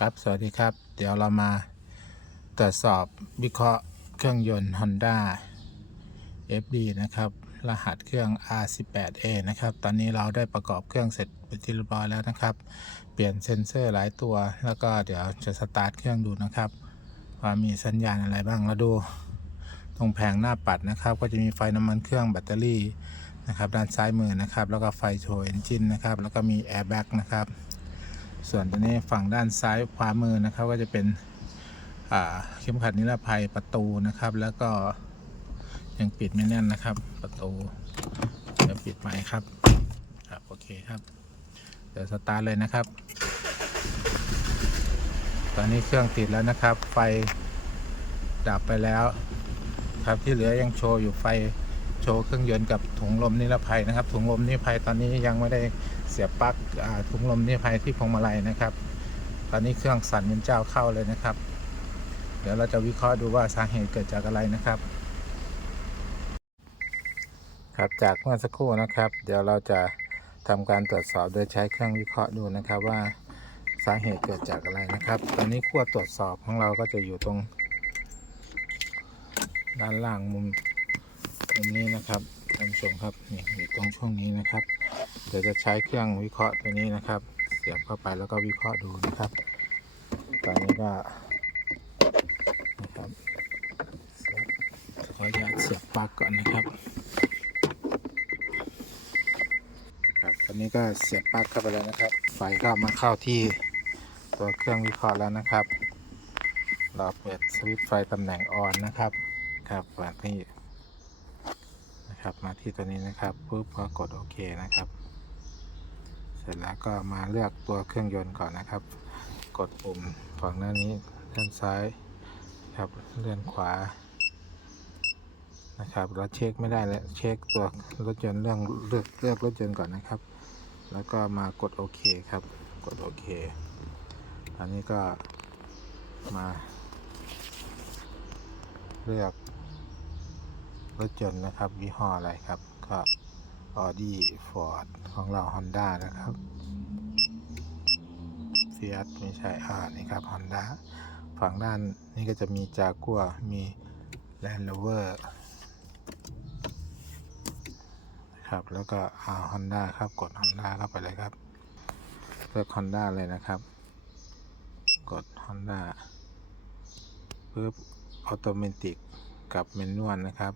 ครับ สวัสดีครับ เดี๋ยวเรามาตรวจสอบวิเคราะห์เครื่องยนต์ Honda FD นะครับ รหัสเครื่อง R18A นะครับ ตอนนี้เราได้ประกอบเครื่องเสร็จเป็นที่เรียบร้อยแล้วนะครับ เปลี่ยนเซ็นเซอร์หลายตัว แล้วก็เดี๋ยวจะสตาร์ทเครื่องดูนะครับ ว่ามีสัญญาณอะไรบ้างเราดู ตรงแผงหน้าปัดนะครับ ก็จะมีไฟน้ำมันเครื่องแบตเตอรี่นะครับ ด้านซ้ายมือนะครับ แล้วก็ไฟโชว์เอนจินนะครับ แล้วก็มีแอร์แบ็กนะครับ ส่วนตัวนี้ฝั่งด้านซ้ายขวามือนะครับก็จะเป็นเข็มขัดนิรภัยประตูนะครับ แล้วก็ยังปิดไม่แน่นนะครับ ประตูเดี๋ยวปิดใหม่ครับครับโอเคครับ เดี๋ยวสตาร์ทเลยนะครับ ตอนนี้เครื่องติดแล้วนะครับ ไฟดับไปแล้ว ครับที่เหลือยังโชว์อยู่ไฟ โชว์เครื่องยนต์กับถุงลมนิรภัยนะครับ ถุงลมนิรภัยตอนนี้ยังไม่ได้เสียบปลั๊กถุงลมนิรภัยที่พวงมาลัยนะครับ ตอนนี้เครื่องสั่นเป็นเจ้าเข้าเลยนะครับ เดี๋ยวเราจะวิเคราะห์ดูว่าสาเหตุเกิดจากอะไรนะครับ ครับจากเมื่อสักครู่นะครับ เดี๋ยวเราจะทำการตรวจสอบโดยใช้เครื่องวิเคราะห์ดูนะครับว่าสาเหตุเกิดจากอะไรนะครับ ตอนนี้ขั้วตรวจสอบของเราก็จะอยู่ตรง ด้านล่างมุม มุมนี้นะครับท่านผู้ชมครับนี่อยู่ตรงช่วงนี้นะครับ เดี๋ยวจะใช้เครื่องวิเคราะห์ตัวนี้นะครับ เสียบเข้าไปแล้วก็วิเคราะห์ดูนะครับ ตอนนี้ก็นะครับเขออนุญาตเสียบปลั๊กก่อนนะครับครับตอนนี้ก็เสียบปลั๊กเข้าไปแล้วนะครับ ไฟก็มาเข้าที่ตัวเครื่องวิเคราะห์แล้วนะครับเราเปิดสวิตช์ไฟตำแหน่งออนนะครับ ครับมาที่ นะครับมาที่ตัวนี้นะครับปุ๊บก็กดโอเคนะครับ เสร็จแล้วก็มาเลือกตัวเครื่องยนต์ก่อนนะครับ กดปุ่มฝั่งหน้านี้ด้านซ้ายครับเลื่อนขวานะครับเราเช็คไม่ได้แล้วเช็คตัวรถยนต์เรื่องเลือกเลือกรถยนต์ก่อนนะครับ แล้วก็มากดโอเคครับ กดโอเคอันนี้ก็มาเลือก รถยนต์นะครับยี่ห้ออะไรครับ ก็ Audi Ford ของเรา Honda นะครับ Fiat ไม่ใช่ อ่า นี่ครับ Honda ฝั่งด้านนี้ก็จะมีจากัวมี Land Rover ครับ แล้วก็อ่า Honda ครับ กด Honda เข้าไปเลยครับ เลือก Honda เลยนะครับ กด Honda ปึ๊บออโตเมติกกับเมนนวลนะครับ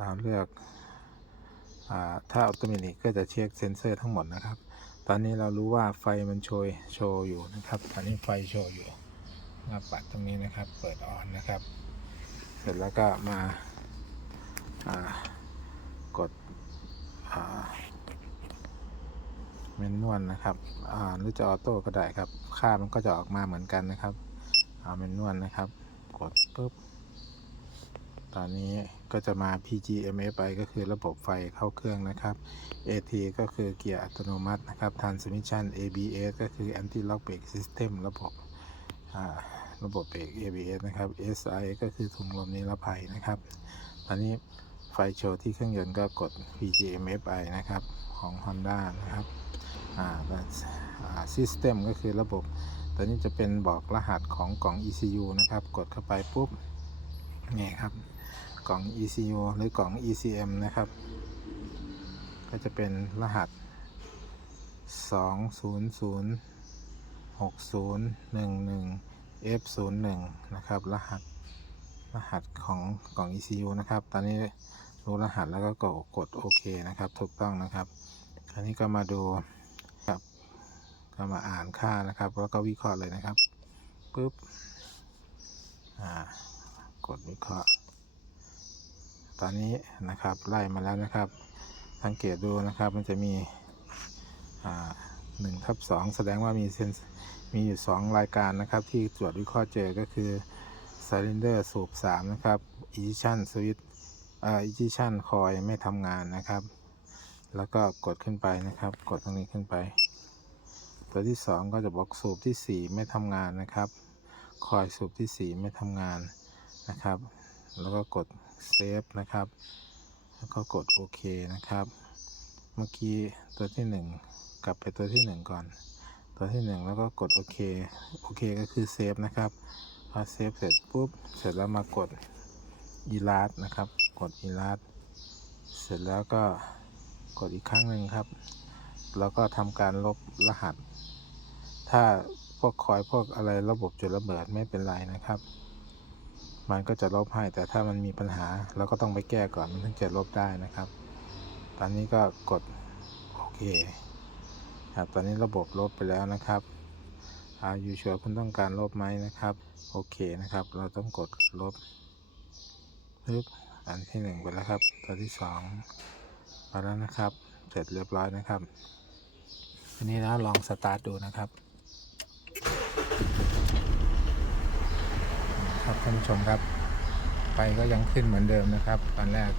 เราเลือกอถ้าออโตเมติกก็จะเช็คเซนเซอร์ทั้งหมดนะครับ ตอนนี้เรารู้ว่าไฟมันโชยโชว์อยู่นะครับ ตอนนี้ไฟโชว์อยู่หน้าปัดตรงนี้นะครับ เปิดออนนะครับ เสร็จแล้วก็มาากดเมนนวลนะครับหรือจะออโต้ก็ได้ครับ ค่ามันก็จะออกมาเหมือนกันนะครับ เอาเมนนวลนะครับ กดปุ๊บ ตอนนี้ ก็จะมา PGMFI ก็คือระบบไฟเข้าเครื่องนะครับ AT ก็คือเกียร์อัตโนมัตินะครับ Transmission ABS ก็คือ Anti Lock Brake System ระบบระบบเบรก ABS นะครับ SI ก็คือถุงลมนิรภัยนะครับ ตอนนี้ไฟโชว์ที่เครื่องยนต์ก็กด PGMFI นะครับของ Honda นะครับอ่าอ่า System ก็คือระบบ ตอนนี้จะเป็นบอกรหัสของกล่อง ECU นะครับ กดเข้าไปปุ๊บ นี่ครับ กล่อง ECU หรือกล่อง ECM นะครับ ก็จะเป็นรหัส 2006011 F01 นะครับ รหัสรหัสของกล่อง ECU นะครับ ตอนนี้รู้รหัสแล้วก็กดกดโอเคนะครับ ถูกต้องนะครับ คราวนี้ก็มาดูครับก็มาอ่านค่านะครับ แล้วก็วิเคราะห์เลยนะครับปุ๊บ อ่า กดวิเคราะห์ ตอนนี้นะครับไล่มาแล้วนะครับ สังเกตดูนะครับมันจะมีหนึ่งทับสองแสดงว่ามีเซนมีอยู่สองรายการนะครับที่ตรวจวิเคราะห์เจอก็คือ Cylinder สูบ3นะครับ Ignition Switch เอ่อ Ignition Coil ไม่ทำงานนะครับ แล้วก็กดขึ้นไปนะครับ กดตรงนี้ขึ้นไป ตัวที่ 2 ก็จะบอกสูบที่ 4 ไม่ทำงานนะครับคอยสูบที่ 4 ไม่ทำงานนะครับ แล้วก็กดเซฟนะครับ แล้วก็กดโอเคนะครับ เมื่อกี้ตัวที่ 1 กลับไปตัวที่ 1 ก่อน ตัวที่หนึ่งแล้วก็กดโอเค โอเคก็คือเซฟนะครับพอเซฟเสร็จปุ๊บ เสร็จแล้วมากดอีลาสนะครับ กดอีลาสเสร็จแล้วก็กดอีกครั้งหนึ่งครับ แล้วก็ทำการลบรหัส ถ้าพวกคอยพวกอะไรระบบจุดระเบิดไม่เป็นไรนะครับ มันก็จะลบให้ แต่ถ้ามันมีปัญหาเราก็ต้องไปแก้ก่อนมันถึงจะลบได้นะครับ ตอนนี้ก็กดโอเคครับตอนนี้ระบบลบไปแล้วนะครับอายูชัวคุณต้องการลบไหมนะครับ โอเคนะครับ เราต้องกดลบปึ๊บอันที่หนึ่งไปแล้วครับ ตัวที่สองไปแล้วนะครับ เสร็จเรียบร้อยนะครับทีนี้แล้วลองสตาร์ทดูนะครับ ครับท่านผู้ชมครับ ไฟก็ยังขึ้นเหมือนเดิมนะครับ ตอนแรก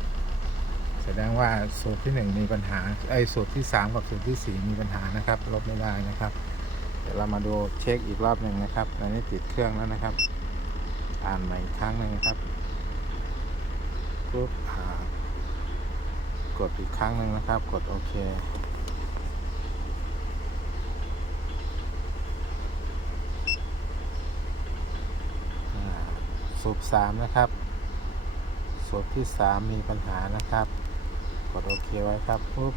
แสดงว่าสูตรที่1มีปัญหาไอ้สูตรที่ 3 กับสูตรทีสี่ 4 มีปัญหานะครับ ลบไม่ได้นะครับ เดี๋ยวเรามาดูเช็คอีกรอบหนึ่งนะครับตอนนี้ติดเครื่องแล้วนะครับ อ่านใหม่อีกครั้งหนึ่งครับปุ๊บกดอีกครั้งหนึ่งนะครับ กดโอเค อ่า สูบสามนะครับ สูบที่สามมีปัญหานะครับ กดโอเคไว้ครับปุ๊บ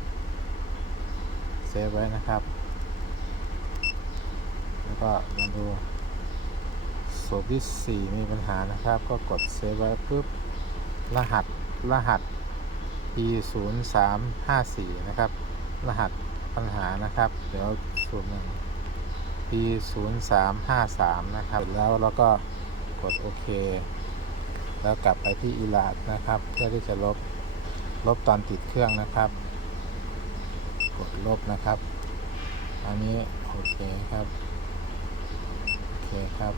เซฟไว้นะครับ แล้วก็มาดูสูบที่สี่มีปัญหานะครับ ก็กดเซฟไว้ปุ๊บรหัสรหัส p 0 3 5 4นะครับ รหัสปัญหานะครับ เดี๋ยวสูบหนึ่ง p 0 3 5 3นะครับแล้วเราก็ กดโอเค แล้วกลับไปที่อีลาดนะครับ เพื่อที่จะลบ ลบตอนติดเครื่องนะครับ กดลบนะครับ อันนี้โอเคครับ โอเคครับ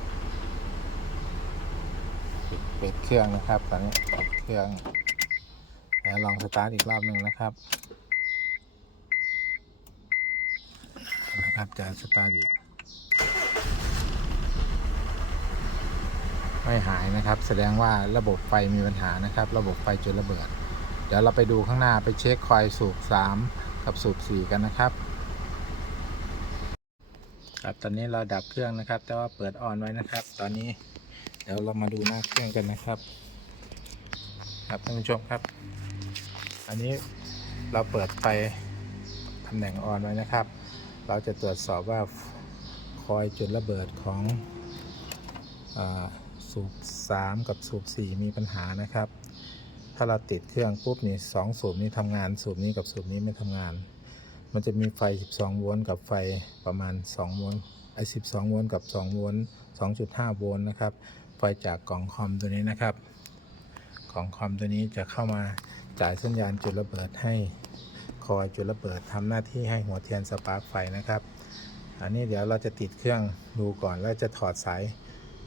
ปิดปิดเครื่องนะครับ ตอนนี้ปิดเครื่องแล้วลองสตาร์ทอีกรอบหนึ่งนะครับ นะครับจะสตาร์ทอีก ไม่หายนะครับ แสดงว่าระบบไฟมีปัญหานะครับ ระบบไฟจุดระเบิด เดี๋ยวเราไปดูข้างหน้าไปเช็คคอยสูบ 3 กับสูบ 4 กันนะครับ ครับตอนนี้เราดับเครื่องนะครับ แต่ว่าเปิดออนไว้นะครับ ตอนนี้เดี๋ยวเรามาดูหน้าเครื่องกันนะครับ ครับท่านผู้ชมครับ อันนี้เราเปิดไฟตำแหน่งออนไว้นะครับ เราจะตรวจสอบว่าคอยจุดระเบิดของอา สูบ 3 กับสูบ 4 มีปัญหานะครับ ถ้าเราติดเครื่องปุ๊บนี่สองสูบนี้ทำงาน สูบนี้กับสูบนี้ไม่ทำงาน มันจะมีไฟ 12 โวลต์กับไฟประมาณ 2 โวลต์ไอ้12 โวลต์กับ 2 โวลต์ 2.5 โวลต์นะครับ ไฟจากกล่องคอมตัวนี้นะครับ กล่องคอมตัวนี้จะเข้ามาจ่ายสัญญาณจุดระเบิดให้คอยจุดระเบิดทำหน้าที่ให้หัวเทียนสปาร์กไฟนะครับ อันนี้เดี๋ยวเราจะติดเครื่องดูก่อนแล้วจะถอดสาย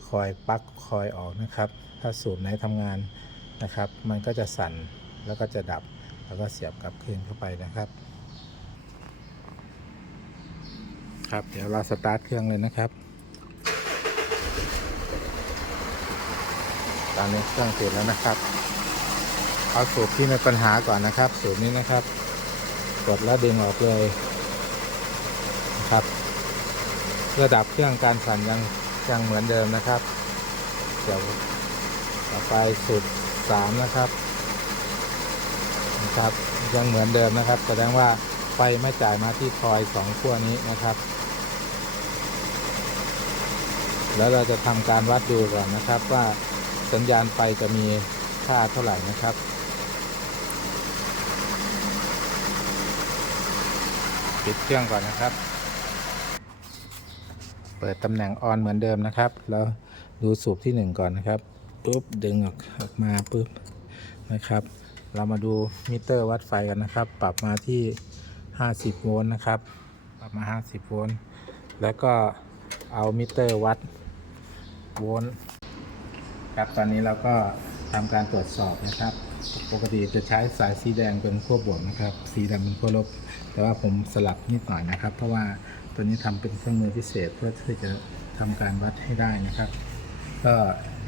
คอยปลั๊กคอยออกนะครับ ถ้าสูบไหนทำงานนะครับ มันก็จะสั่นแล้วก็จะดับแล้วก็เสียบกลับคืนเข้าไปนะครับ ครับเดี๋ยวเราสตาร์ทเครื่องเลยนะครับตอนนี้เครื่องติดแล้วนะครับ เอาสูบที่มีปัญหาก่อนนะครับ สูบนี้นะครับ กดแล้วดึงออกเลยนะครับระดับเครื่องการสั่นยัง ยังเหมือนเดิมนะครับ เดี๋ยวต่อไปสูบสามนะครับนะครับ ยังเหมือนเดิมนะครับ แสดงว่าไฟไม่จ่ายมาที่คอยสองขั้วนี้นะครับ แล้วเราจะทำการวัดดูก่อนนะครับว่าสัญญาณไฟจะมีค่าเท่าไหร่นะครับปิดเครื่องก่อนนะครับ เปิดตำแหน่งออนเหมือนเดิมนะครับ แล้วดูสูบที่ 1 ก่อนนะครับปุ๊บดึงออกออกมาปุ๊บนะครับ เรามาดูมิเตอร์วัดไฟกันนะครับ ปรับมาที่ 50 โวลต์นะครับ ปรับมา 50 โวลต์แล้วก็เอามิเตอร์วัดโวลต์ครับตอนนี้เราก็ทำการตรวจสอบนะครับ ปกติจะใช้สายสีแดงเป็นขั้วบวกนะครับ สีดำเป็นขั้วลบ แต่ว่าผมสลับนิดหน่อยนะครับ เพราะว่าตัวนี้ทำเป็นเครื่องมือพิเศษเพื่อที่จะทำการวัดให้ได้นะครับ ก็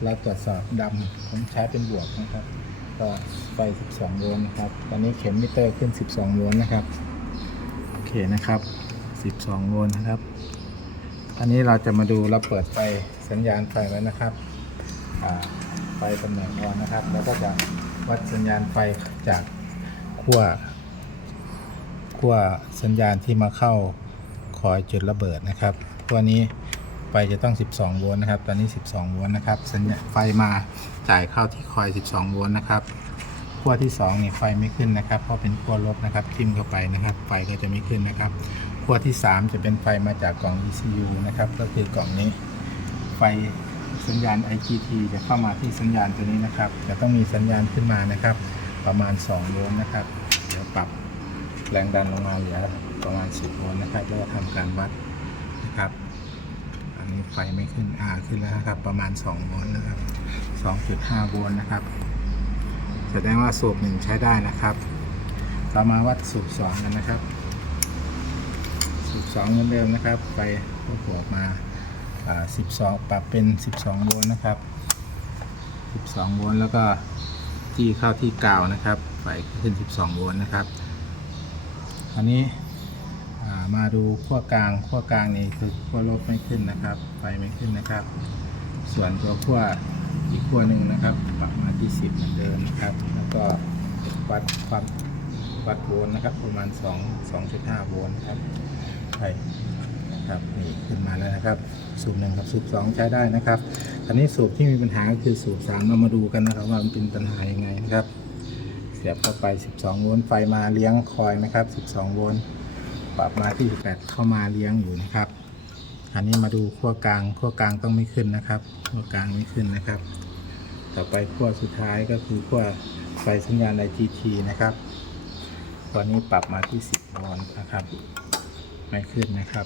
เราตรวจสอบดำผมใช้เป็นบวกนะครับ ก็ไฟ 12 โวลต์นะครับ ตอนนี้เข็มมิเตอร์ขึ้น 12 โวลต์นะครับ โอเคนะครับ 12 โวลต์นะครับ อันนี้เราจะมาดูเราเปิดไฟสัญญาณไฟไว้นะครับไฟตำแหน่งออนนะครับ แล้วก็จะวัดสัญญาณไฟจากขั้วขั้วสัญญาณที่มาเข้า คอยจุดระเบิดนะครับขั้วนี้ไฟจะต้อง 12 โวลต์นะครับ ตอนนี้ 12 โวลต์นะครับ สัญญาณไฟมาจ่ายเข้าที่คอย 12 โวลต์นะครับขั้วที่2นี่ยไฟไม่ขึ้นนะครับ เพราะเป็นขั้วลบนะครับ ทิ่มเข้าไปนะครับ ไฟก็จะไม่ขึ้นนะครับขั้วที่ 3 จะเป็นไฟมาจากกล่อง ECU นะครับ ก็คือกล่องนี้ ไฟสัญญาณ IGT จะเข้ามาที่สัญญาณตัวนี้นะครับ จะต้องมีสัญญาณขึ้นมานะครับ ประมาณ 2 โวลต์นะครับ เดี๋ยวปรับแรงดันลงมาเหลือ ประมาณ 10โวลต์นะครับแล้วก็ทำการวัดนะครับ อันนี้ไฟไม่ขึ้นอ่าขึ้นแล้วครับประมาณ2โวลต์นะครับ 2.5โวลต์นะครับ แสดงว่าสูบหนึ่งใช้ได้นะครับ เรามาวัดสูบสองกันนะครับ สูบสองเหมือนเดิมนะครับ ไฟก็บวกมาอ่า12 ปรับเป็น 12 โวลต์นะครับ 12 โวลต์แล้วก็ที่เข้าที่กาวนะครับ ไฟขึ้น 12 โวลต์นะครับ อันนี้ มาดูขั้วกลางขั้วกลางนี่คือขั้วลบไม่ขึ้นนะครับ ไฟไม่ขึ้นนะครับ ส่วนตัวขั้วอีกขั้วหนึ่งนะครับปรับมาที่ 10 เหมือนเดิมนะครับ แล้วก็วัดความวัดโวลต์นะครับ ประมาณ 2 2.5 โวลต์ครับไฟนะครับนี่ขึ้นมาแล้วนะครับ สูบหนึ่งกับสูบสองใช้ได้นะครับอันนี้สูบที่มีปัญหาก็คือสูบสามเรามาดูกันนะครับว่ามันเป็นปัญหายังไงนะครับ เสียบเข้าไป 12 โวลต์ไฟมาเลี้ยงคอยนะครับ 12 โวลต์ ปรับมาที่18เข้ามาเลี้ยงอยู่นะครับ อันนี้มาดูขั้วกลางขั้วกลางต้องไม่ขึ้นนะครับขั้วกลางไม่ขึ้นนะครับ ต่อไปขั้วสุดท้ายก็คือขั้วไฟสัญญาณ IGT นะครับ ตอนนี้ปรับมาที่10โวลต์นะครับ ไม่ขึ้นนะครับ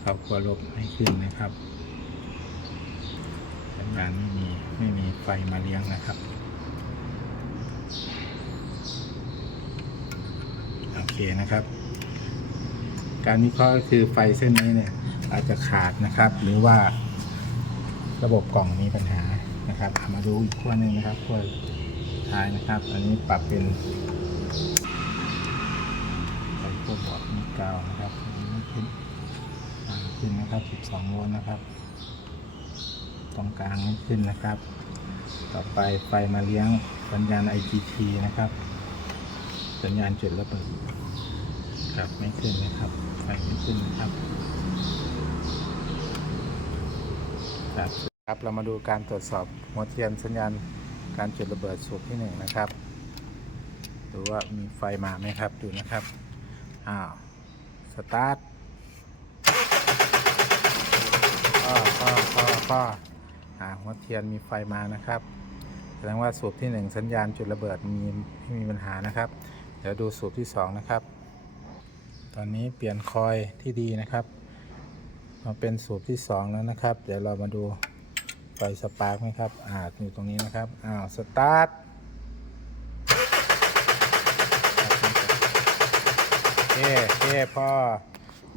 เข้าขั้วลบไม่ขึ้นนะครับ สัญญาณไม่มีไม่มีไฟมาเลี้ยงนะครับโอเคนะครับ การวิเคราะห์ก็คือไฟเส้นนี้เนี่ยอาจจะขาดนะครับ หรือว่าระบบกล่องมีปัญหานะครับเอามาดูอีกขั้วหนึ่งนะครับขั้วท้ายนะครับ อันนี้ปรับเป็นไฟขั้วบอดมีกาวนะครับอันนี้ขึ้นขึ้นนะครับ 12 โวลต์นะครับ ตรงกลางไม่ขึ้นนะครับ ต่อไปไฟมาเลี้ยงสัญญาณ IGT นะครับ สัญญาณจุดระเบิดครับไม่ขึ้นนะครับ ไฟไม่ขึ้นนะครับครับครับเรามาดูการตรวจสอบหัวเทียนสัญญาณการจุดระเบิดสูบที่หนึ่งนะครับดูว่ามีไฟมาไหมครับดูนะครับอ้าวสตาร์ทก็ก็ก็ก็อ่าหัวเทียนมีไฟมานะครับแสดงว่าสูบที่หนึ่งสัญญาณจุดระเบิดมีไม่มีปัญหานะครับ เดี๋ยวดูสูบที่สองนะครับ ตอนนี้เปลี่ยนคอยที่ดีนะครับ มาเป็นสูบที่สองแล้วนะครับ เดี๋ยวเรามาดูไฟสปาร์กไหมครับอ่าอยู่ตรงนี้นะครับ อ้าว สตาร์ทโอเคโอเคพ่อ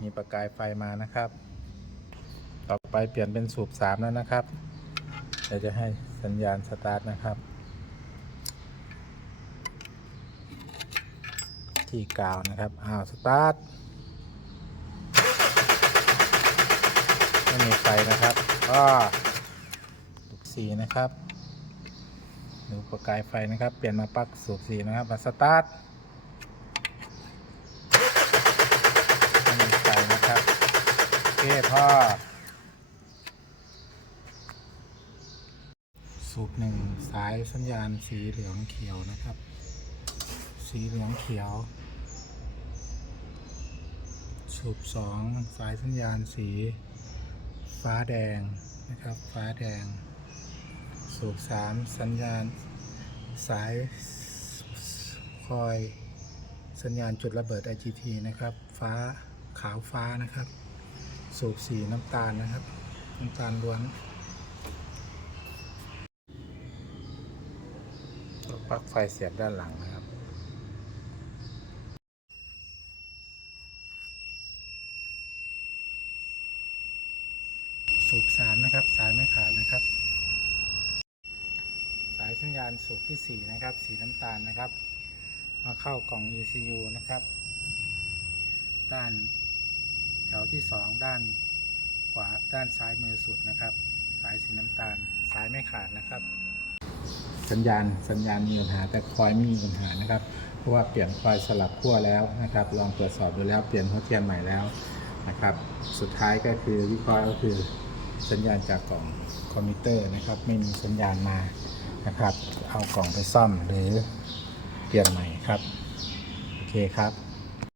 มีประกายไฟมานะครับ ต่อไปเปลี่ยนเป็นสูบสามแล้วนะครับ เดี๋ยวจะให้สัญญาณสตาร์ทนะครับ ที่กาวนะครับอ้าวสตาร์ทไม่มีไฟนะครับ ก็สูบสีนะครับดูประกายไฟนะครับ เปลี่ยนมาปลั๊กสูบสีนะครับมาสตาร์ทไม่มีไฟนะครับโอเคพ่อสูบหนึ่งสายสัญญาณสีเหลืองเขียวนะครับ สีเหลืองเขียว สูบสองสายสัญญาณสี ฟ้าแดงนะครับ ฟ้าแดง สูบสามสัญญาณ สายคอยสัญญาณจุดระเบิด IGT นะครับ ฟ้าขาวฟ้านะครับ สูบสีน้ำตาลนะครับ น้ำตาลล้วนปลั๊กไฟเสียบด้านหลังนะครับ สูบ สามนะครับสายไม่ขาดนะครับ สายสัญญาณสูบที่สี่นะครับ สีน้ำตาลนะครับ มาเข้ากล่อง ECU นะครับ ด้านแถวที่สองด้านขวาด้านซ้ายมือสุดนะครับ สายสีน้ำตาล สายไม่ขาดนะครับ สัญญาณสัญญาณมีปัญหาแต่คอยไม่มีปัญหานะครับ เพราะว่าเปลี่ยนคอยสลับขั้วแล้วนะครับ ลองตรวจสอบดูแล้วเปลี่ยนหัวเทียนใหม่แล้วนะครับ สุดท้ายก็คือวิเคราะห์ก็คือ สัญญาณจากกล่องคอมพิวเตอร์นะครับ ไม่มีสัญญาณมานะครับ เอากล่องไปซ่อมหรือเปลี่ยนใหม่ครับ โอเคครับ